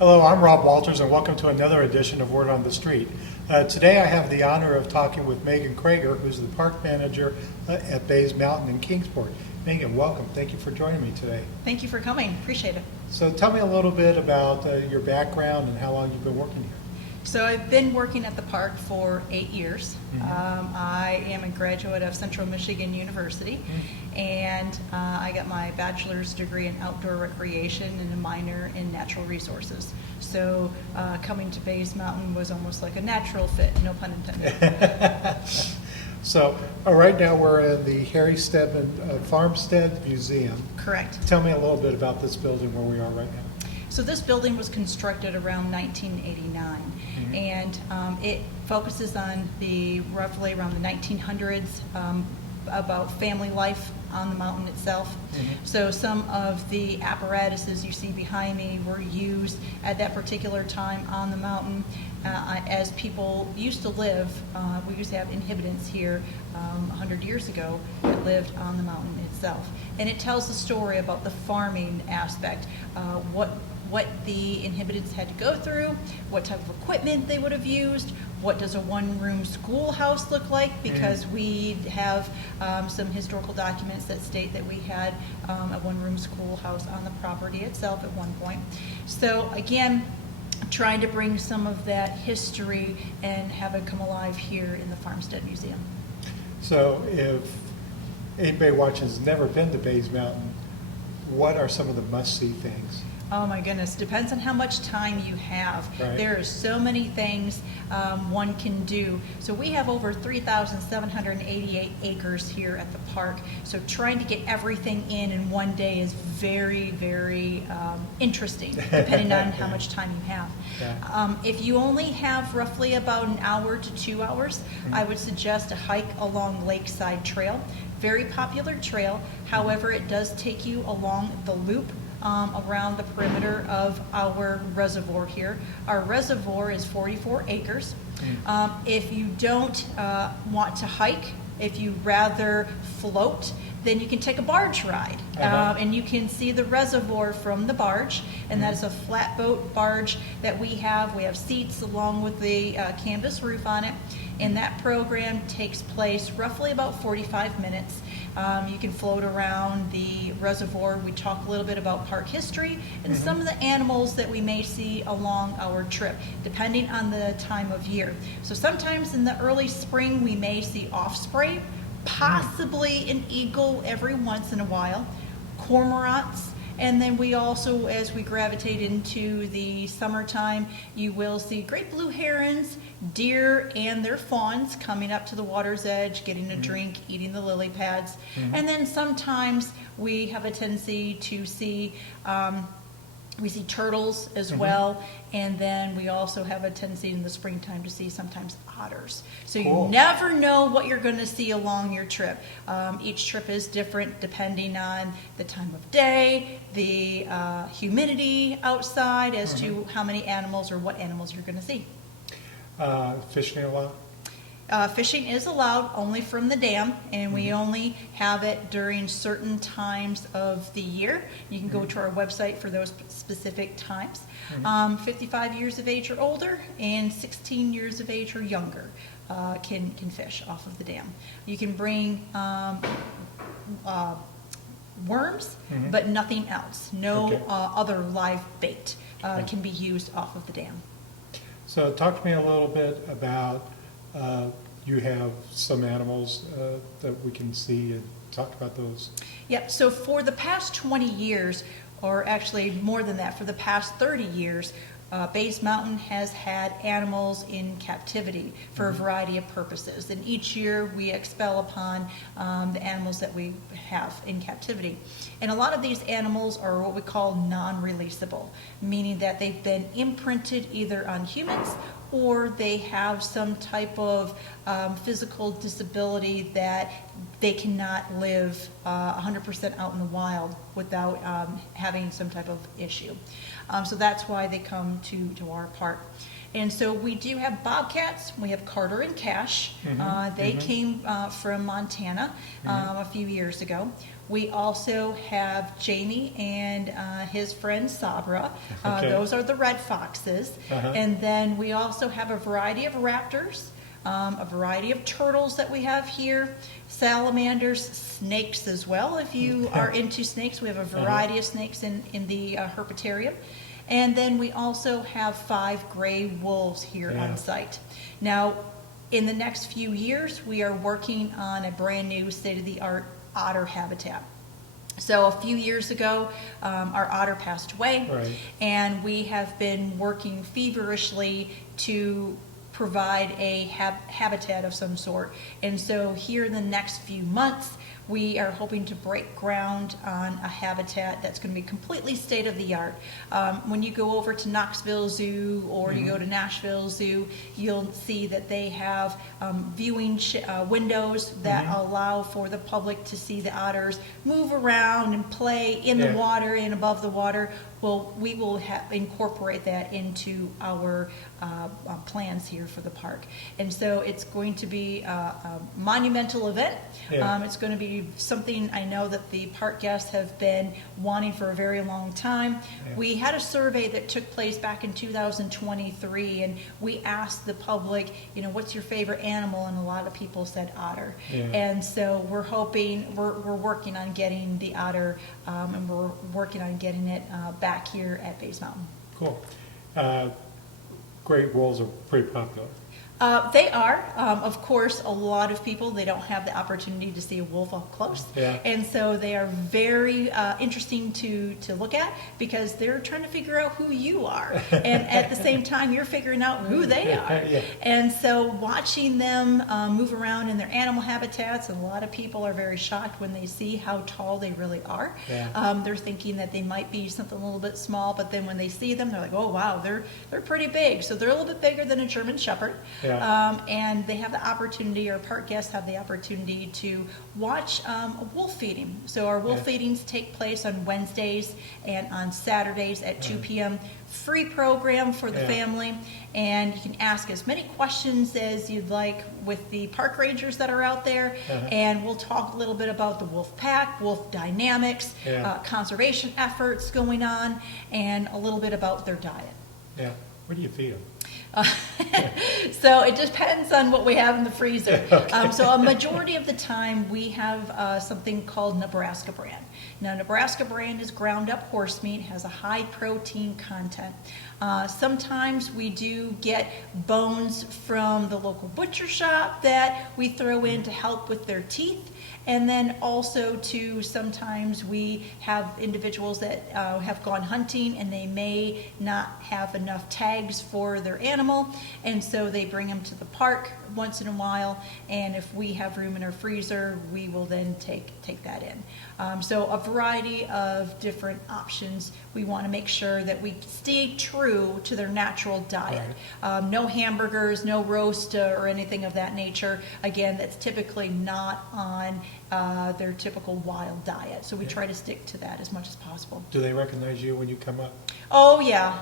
Hello, I'm Rob Walters, and welcome to another edition of Word on the Street. Today I have the honor of talking with Megan Krager, who's the park manager at Bays Mountain in Kingsport. Megan, welcome. Thank you for joining me today. Thank you for coming. Appreciate it. So tell me a little bit about your background and how long you've been working here. So I've been working at the park for 8 years. Mm-hmm. I am a graduate of Central Michigan University, and I got my bachelor's degree in outdoor recreation and a minor in natural resources. So coming to Bays Mountain was almost like a natural fit, no pun intended. So right now we're in the Harry Stedman Farmstead Museum. Correct. Tell me a little bit about this building where we are right now. So this building was constructed around 1989, and it focuses on roughly around the 1900s, about family life on the mountain itself. So some of the apparatuses you see behind me were used at that particular time on the mountain. As people used to live, we used to have inhabitants here 100 years ago that lived on the mountain itself. And it tells the story about the farming aspect, what the inhabitants had to go through, what type of equipment they would have used, what does a one-room schoolhouse look like, because we have some historical documents that state that we had a one-room schoolhouse on the property itself at one point. So again, trying to bring some of that history and have it come alive here in the Farmstead Museum. So if anybody watching has never been to Bays Mountain, what are some of the must-see things? Oh my goodness, depends on how much time you have. Right. There are so many things one can do. So we have over 3,788 acres here at the park. So trying to get everything in one day is very, very interesting, depending on how much time you have. Yeah. If you only have roughly about an hour to 2 hours, I would suggest a hike along Lakeside Trail. Very popular trail. However, it does take you along the loop around the perimeter of our reservoir here. Our reservoir is 44 acres. If you don't want to hike, if you rather float, then you can take a barge ride, and you can see the reservoir from the barge, and that is a flatboat barge that we have. We have seats along with the canvas roof on it, and that program takes place roughly about 45 minutes. You can float around the reservoir. We talk a little bit about park history and some of the animals that we may see along our trip, depending on the time of year. So sometimes in the early spring, we may see osprey, possibly an eagle every once in a while, cormorants, and then we also, as we gravitate into the summertime, you will see great blue herons, deer, and their fawns coming up to the water's edge, getting a drink, eating the lily pads. And then sometimes we have a tendency to see we see turtles as well, and then we also have a tendency in the springtime to see sometimes otters. So you never know what you're going to see along your trip. Each trip is different depending on the time of day, the humidity outside, as to how many animals or what animals you're going to see. Fishing a lot? Fishing is allowed only from the dam, and we only have it during certain times of the year. You can go to our website for those specific times. 55 years of age or older and 16 years of age or younger can fish off of the dam. You can bring worms, but nothing else. No other live bait can be used off of the dam. So talk to me a little bit about you have some animals that we can see, and talk about those. Yep, so for the past 20 years, or actually more than that, for the past 30 years, Bays Mountain has had animals in captivity for a variety of purposes. And each year we expel upon the animals that we have in captivity. And a lot of these animals are what we call non-releasable, meaning that they've been imprinted either on humans or they have some type of physical disability that they cannot live 100% out in the wild without having some type of issue. So that's why they come to our park. And so we do have bobcats. We have Carter and Cash. They came from Montana a few years ago. We also have Jamie and his friend Sabra. Those are the red foxes. And then we also have a variety of raptors, a variety of turtles that we have here, salamanders, snakes as well. If you are into snakes, we have a variety of snakes in the herpetarium. And then we also have 5 gray wolves here on site. Now, in the next few years, we are working on a brand new state-of-the-art otter habitat. So a few years ago, our otter passed away, and we have been working feverishly to provide a habitat of some sort. And so here in the next few months, we are hoping to break ground on a habitat that's going to be completely state-of-the-art. When you go over to Knoxville Zoo or you go to Nashville Zoo, you'll see that they have viewing windows that allow for the public to see the otters move around and play in the water and above the water. Well, we will incorporate that into our plans here for the park. And so it's going to be a monumental event. It's going to be something I know that the park guests have been wanting for a very long time. We had a survey that took place back in 2023, and we asked the public, you know, what's your favorite animal? And a lot of people said otter. And so we're hoping, we're working on getting the otter, and we're working on getting it back here at Bays Mountain. Cool. Great wolves are pretty popular. They are. Of course, a lot of people, they don't have the opportunity to see a wolf up close. And so they are very interesting to look at because they're trying to figure out who you are. And at the same time, you're figuring out who they are. And so watching them move around in their animal habitats, and a lot of people are very shocked when they see how tall they really are. They're thinking that they might be something a little bit small, but then when they see them, they're like, oh, wow, they're pretty big. So they're a little bit bigger than a German Shepherd. And they have the opportunity, or park guests have the opportunity to watch a wolf feeding. So our wolf feedings take place on Wednesdays and on Saturdays at 2 p.m. Free program for the family, and you can ask as many questions as you'd like with the park rangers that are out there, and we'll talk a little bit about the wolf pack, wolf dynamics, conservation efforts going on, and a little bit about their diet. What do you feed them? So it depends on what we have in the freezer. So a majority of the time we have something called Nebraska brand. Now, Nebraska brand is ground up horse meat, has a high protein content. Sometimes we do get bones from the local butcher shop that we throw in to help with their teeth. And then also too, sometimes we have individuals that have gone hunting and they may not have enough tags for their animal, and so they bring them to the park once in a while, and if we have room in our freezer, we will then take that in. So a variety of different options. We want to make sure that we stay true to their natural diet. No hamburgers, no roast or anything of that nature. Again, that's typically not on their typical wild diet. So we try to stick to that as much as possible. Do they recognize you when you come up? Oh yeah,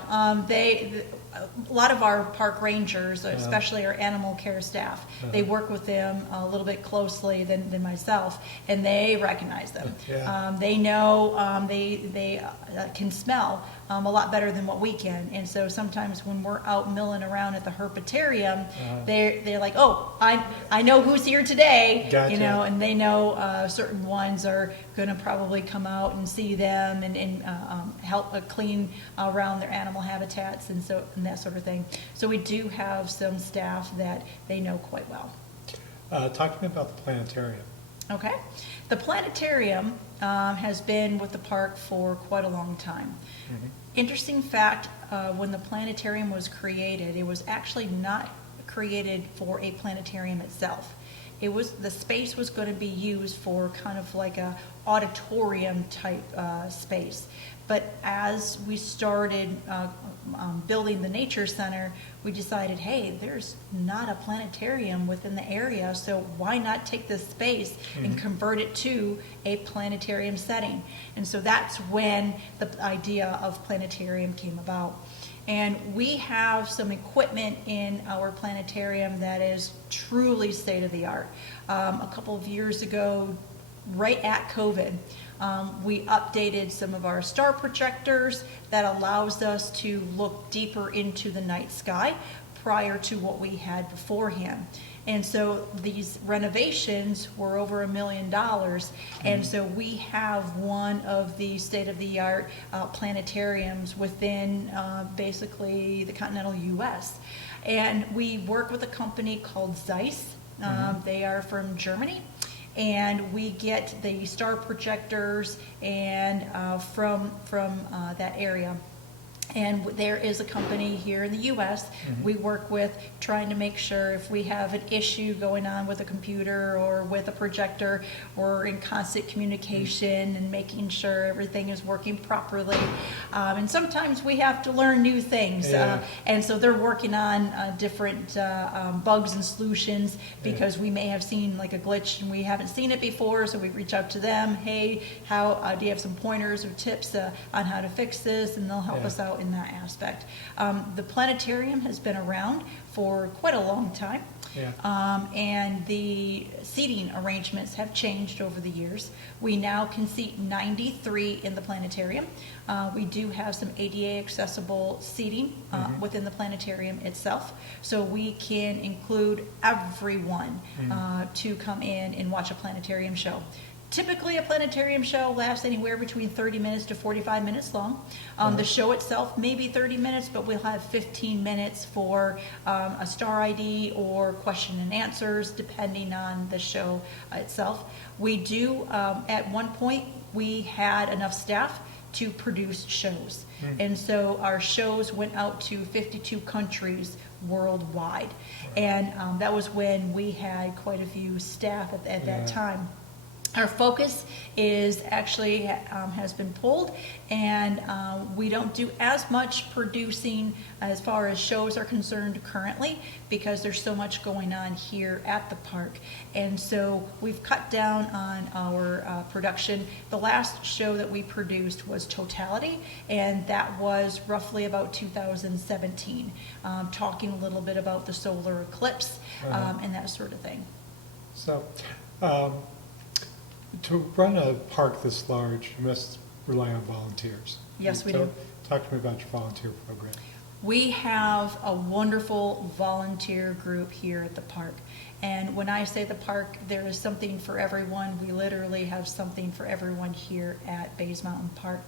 a lot of our park rangers, especially our animal care staff, they work with them a little bit closely than myself, and they recognize them. They know, they can smell a lot better than what we can, and so sometimes when we're out milling around at the herpetarium, they're like, oh, I know who's here today, you know, and they know certain ones are going to probably come out and see them and help clean around their animal habitats and that sort of thing. So we do have some staff that they know quite well. Talk to me about the planetarium. Okay. The planetarium has been with the park for quite a long time. Interesting fact, when the planetarium was created, it was actually not created for a planetarium itself. The space was going to be used for kind of like a auditorium type space. But as we started building the nature center, we decided, hey, there's not a planetarium within the area, so why not take this space and convert it to a planetarium setting? And so that's when the idea of planetarium came about. And we have some equipment in our planetarium that is truly state-of-the-art. A couple of years ago, right at COVID, we updated some of our star projectors that allows us to look deeper into the night sky prior to what we had beforehand. And so these renovations were over $1 million. And so we have one of the state-of-the-art planetariums within basically the continental U.S. And we work with a company called Zeiss. They are from Germany. And we get the star projectors and from that area. And there is a company here in the U.S. we work with, trying to make sure if we have an issue going on with a computer or with a projector, we're in constant communication and making sure everything is working properly. And sometimes we have to learn new things. And so they're working on different bugs and solutions, because we may have seen like a glitch and we haven't seen it before. So we reach out to them. Hey, how do you have some pointers or tips on how to fix this? And they'll help us out in that aspect. The planetarium has been around for quite a long time. And the seating arrangements have changed over the years. We now can seat 93 in the planetarium. We do have some ADA accessible seating within the planetarium itself, so we can include everyone to come in and watch a planetarium show. Typically, a planetarium show lasts anywhere between 30 minutes to 45 minutes long. The show itself may be 30 minutes, but we'll have 15 minutes for a star ID or question and answers, depending on the show itself. We do, at one point, we had enough staff to produce shows. And so our shows went out to 52 countries worldwide. And that was when we had quite a few staff at that time. Our focus is actually has been pulled, and we don't do as much producing as far as shows are concerned currently, because there's so much going on here at the park. And so we've cut down on our production. The last show that we produced was Totality, and that was roughly about 2017, talking a little bit about the solar eclipse and that sort of thing. So, to run a park this large, you must rely on volunteers. Yes, we do. Talk to me about your volunteer program. We have a wonderful volunteer group here at the park. And when I say the park, there is something for everyone. We literally have something for everyone here at Bays Mountain Park.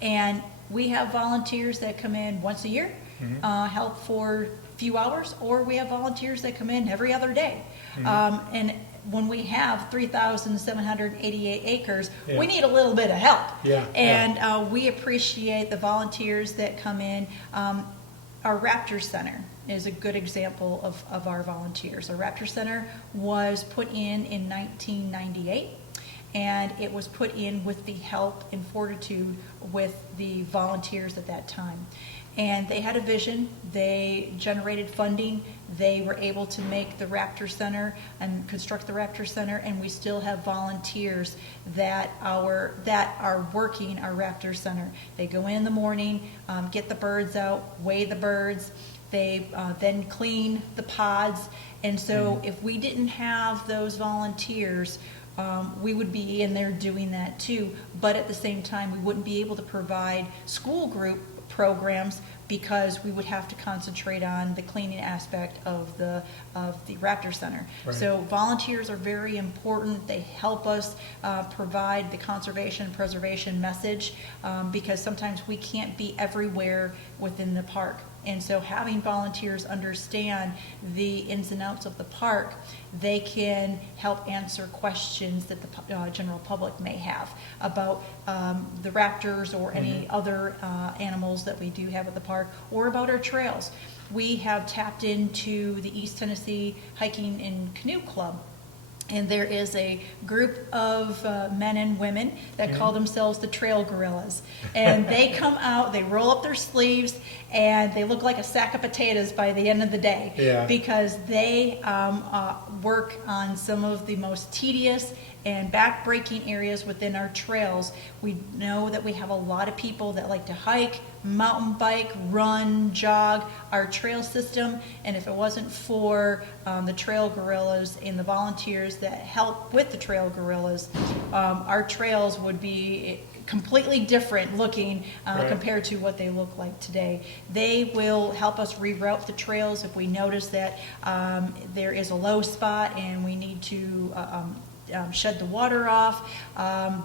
And we have volunteers that come in once a year, help for a few hours, or we have volunteers that come in every other day. And when we have 3,788 acres, we need a little bit of help. And we appreciate the volunteers that come in. Our Raptor Center is a good example of our volunteers. Our Raptor Center was put in 1998. And it was put in with the help and fortitude with the volunteers at that time. And they had a vision, they generated funding, they were able to make the Raptor Center and construct the Raptor Center, and we still have volunteers that are working our Raptor Center. They go in the morning, get the birds out, weigh the birds, they then clean the pods. And so if we didn't have those volunteers, we would be in there doing that too, but at the same time we wouldn't be able to provide school group programs, because we would have to concentrate on the cleaning aspect of the Raptor Center. So volunteers are very important. They help us provide the conservation and preservation message, because sometimes we can't be everywhere within the park. And so having volunteers understand the ins and outs of the park, they can help answer questions that the general public may have about the raptors or any other animals that we do have at the park, or about our trails. We have tapped into the East Tennessee Hiking and Canoe Club. And there is a group of men and women that call themselves the Trail Gorillas. And they come out, they roll up their sleeves, and they look like a sack of potatoes by the end of the day. Because they work on some of the most tedious and back-breaking areas within our trails. We know that we have a lot of people that like to hike, mountain bike, run, jog, our trail system. And if it wasn't for the trail gorillas and the volunteers that help with the trail gorillas, our trails would be completely different looking compared to what they look like today. They will help us reroute the trails if we notice that there is a low spot and we need to shed the water off.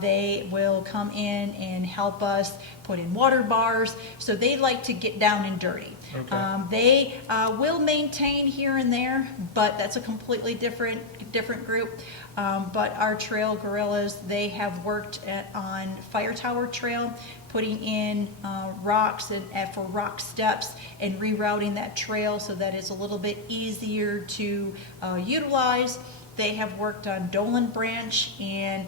They will come in and help us put in water bars. So they like to get down and dirty. Okay. They will maintain here and there, but that's a completely different group. But our trail gorillas, they have worked on Fire Tower Trail, putting in rocks and for rock steps and rerouting that trail so that it's a little bit easier to utilize. They have worked on Dolan Branch and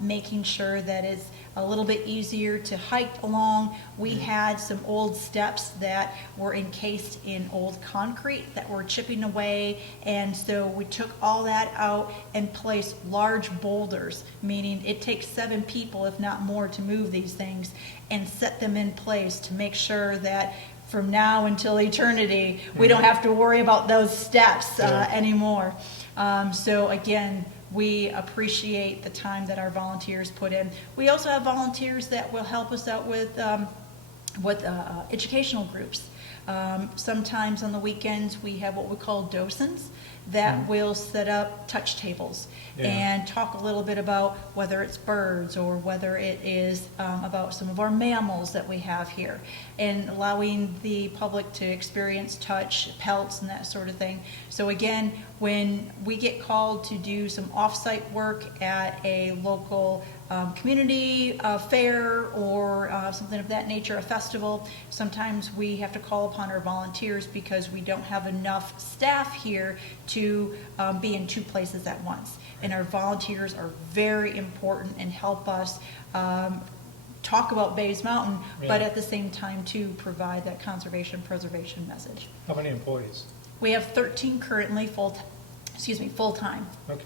making sure that it's a little bit easier to hike along. We had some old steps that were encased in old concrete that were chipping away, and so we took all that out and placed large boulders, meaning it takes 7 people, if not more, to move these things and set them in place to make sure that from now until eternity, we don't have to worry about those steps anymore. So again, we appreciate the time that our volunteers put in. We also have volunteers that will help us out with educational groups. Sometimes on the weekends we have what we call docents that will set up touch tables and talk a little bit about whether it's birds or whether it is about some of our mammals that we have here, and allowing the public to experience touch, pelts, and that sort of thing. So again, when we get called to do some off-site work at a local community fair or something of that nature, a festival, sometimes we have to call upon our volunteers because we don't have enough staff here to be in 2 places at once. And our volunteers are very important and help us talk about Bays Mountain, but at the same time to provide that conservation preservation message. How many employees? We have 13 currently full-time. Okay.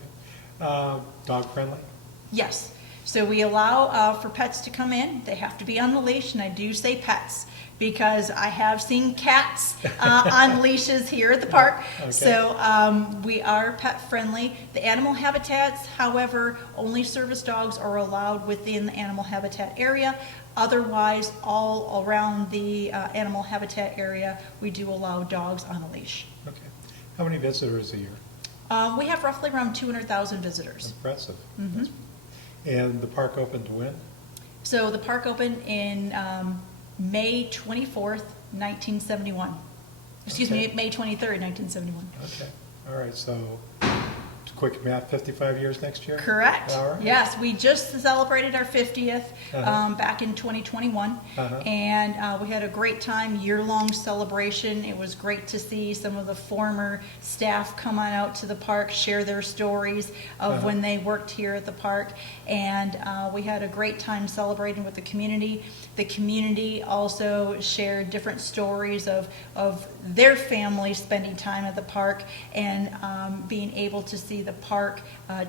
Dog friendly? Yes. So we allow for pets to come in. They have to be on the leash, and I do say pets because I have seen cats on leashes here at the park. Okay. So we are pet friendly. The animal habitats, however, only service dogs are allowed within the animal habitat area. Otherwise, all around the animal habitat area, we do allow dogs on a leash. Okay. How many visitors a year? We have roughly around 200,000 visitors. Impressive. Mm-hmm. And the park opened when? So the park opened in May 24th, 1971. Excuse me, May 23rd, 1971. Okay. All right. So quick math, 55 years next year? Correct. All right. Yes, we just celebrated our 50th back in 2021, and we had a great time, year-long celebration. It was great to see some of the former staff come on out to the park, share their stories of when they worked here at the park, and we had a great time celebrating with the community. The community also shared different stories of their family spending time at the park and being able to see the park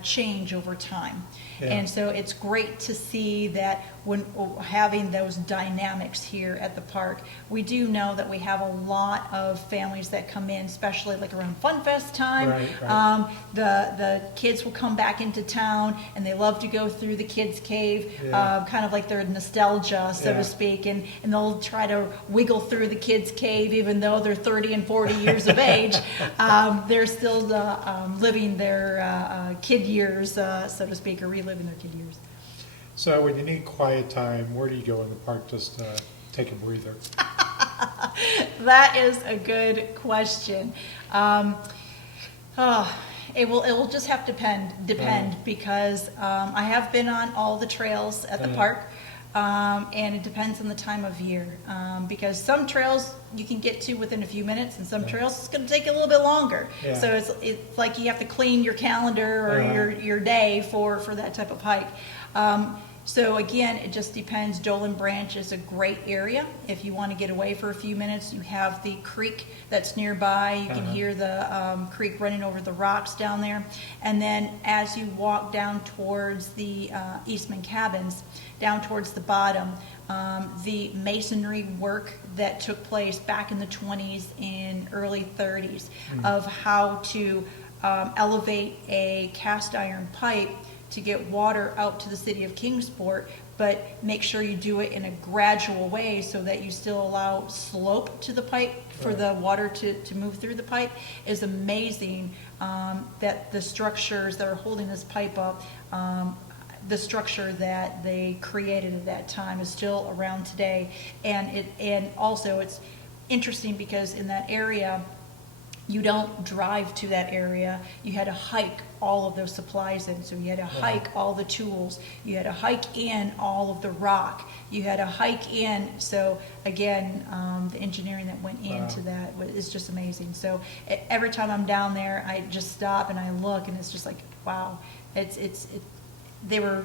change over time. Yeah. And so it's great to see that when having those dynamics here at the park. We do know that we have a lot of families that come in, especially like around Fun Fest time. Right. The kids will come back into town and they love to go through the kids' cave, kind of like their nostalgia, so to speak, and they'll try to wiggle through the kids' cave even though they're 30 and 40 years of age. They're still living their kid years, so to speak, or reliving their kid years. So when you need quiet time, where do you go in the park just to take a breather? That is a good question. It will just have to depend because I have been on all the trails at the park, and it depends on the time of year because some trails you can get to within a few minutes, and some trails it's going to take a little bit longer. Yeah. So it's like you have to clean your calendar or your day for that type of hike. So again, it just depends. Dolan Branch is a great area. If you want to get away for a few minutes, you have the creek that's nearby. You can hear the creek running over the rocks down there. And then as you walk down towards the Eastman Cabins, down towards the bottom, the masonry work that took place back in the 20s and early 30s of how to elevate a cast iron pipe to get water out to the city of Kingsport, but make sure you do it in a gradual way so that you still allow slope to the pipe for the water to move through the pipe is amazing. That the structures that are holding this pipe up, the structure that they created at that time is still around today. And also it's interesting because in that area, you don't drive to that area. You had to hike all of those supplies in. So you had to hike all the tools. You had to hike in all of the rock. You had to hike in. So again, the engineering that went into that is just amazing. So every time I'm down there, I just stop and I look, and it's just like, wow. They were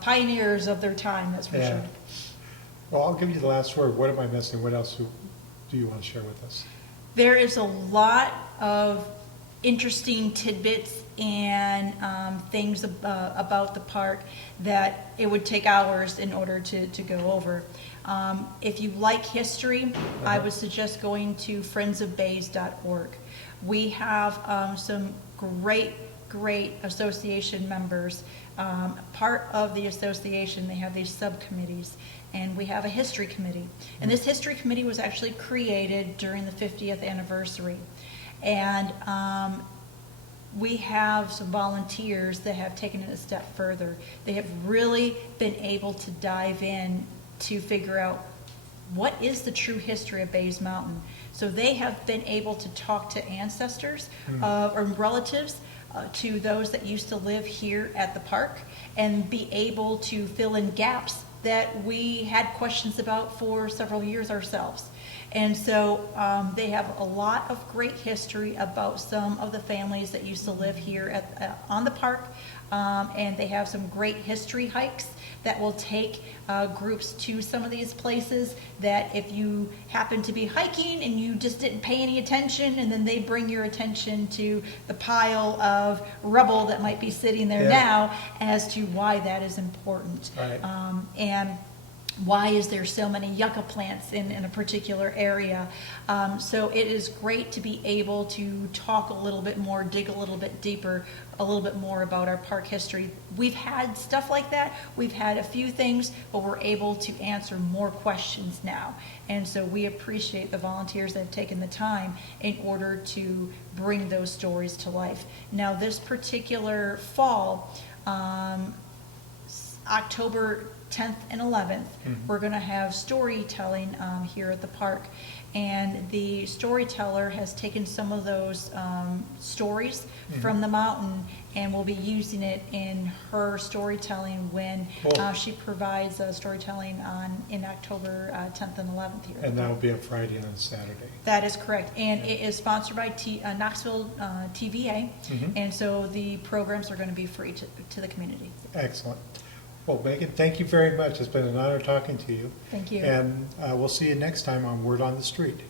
pioneers of their time. That's for sure. Well, I'll give you the last word. What am I missing? What else do you want to share with us? There is a lot of interesting tidbits and things about the park that it would take hours in order to go over. If you like history, I would suggest going to friendsofbays.org. We have some great association members. Part of the association, they have these subcommittees, and we have a history committee. And this history committee was actually created during the 50th anniversary. And we have some volunteers that have taken it a step further. They have really been able to dive in to figure out what is the true history of Bays Mountain. So they have been able to talk to ancestors or relatives to those that used to live here at the park and be able to fill in gaps that we had questions about for several years ourselves. And so they have a lot of great history about some of the families that used to live here on the park. And they have some great history hikes that will take groups to some of these places that if you happen to be hiking and you just didn't pay any attention, and then they bring your attention to the pile of rubble that might be sitting there now as to why that is important. Right. And why is there so many yucca plants in a particular area? So it is great to be able to talk a little bit more, dig a little bit deeper, a little bit more about our park history. We've had stuff like that. We've had a few things, but we're able to answer more questions now. And so we appreciate the volunteers that have taken the time in order to bring those stories to life. Now, this particular fall, October 10th and 11th, we're going to have storytelling here at the park. And the storyteller has taken some of those stories from the mountain and will be using it in her storytelling when she provides storytelling in October 10th and 11th here. And that will be a Friday and a Saturday. That is correct. And it is sponsored by Knoxville TVA. And so the programs are going to be free to the community. Excellent. Well, Megan, thank you very much. It's been an honor talking to you. Thank you. And we'll see you next time on Word on the Street.